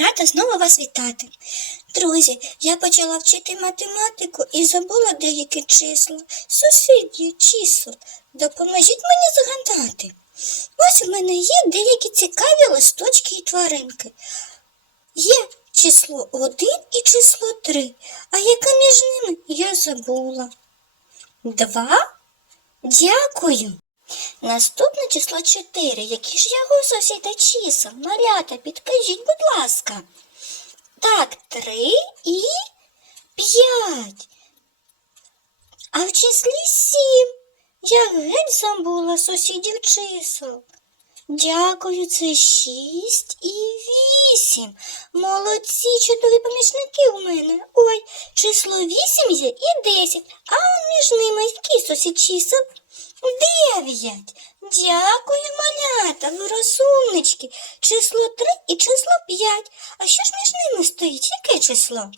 рада знову вас вітати. Друзі, я почала вчити математику і забула деякі числа. Сусіді, чисел. Допоможіть мені згадати. Ось в мене є деякі цікаві листочки і тваринки. Є число 1 і число 3, а яке між ними я забула. Два? Дякую. Наступне число 4. Які ж його сусіди чисел? Малята, підкажіть, будь ласка. Так, 3 і 5. А в числі 7. Я геть забула сусідів чисел. Дякую, це 6 і 8. Молодці, чудові помічники у мене. Ой, число 8 є і 10. А між ними який сусід чисел? Дев'ять. Дякую, малята, ви розумнички. Число три і число п'ять. А що ж між ними стоїть? Яке число?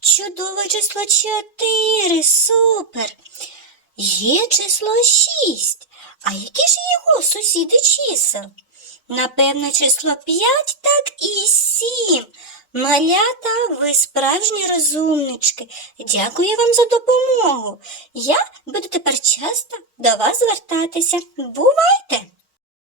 Чудове число чотири. Супер. Є число шість. А які ж його сусіди чисел? Напевно, число п'ять, так і. Малята, ви справжні розумнички. Дякую вам за допомогу. Я буду тепер часто до вас звертатися. Бувайте!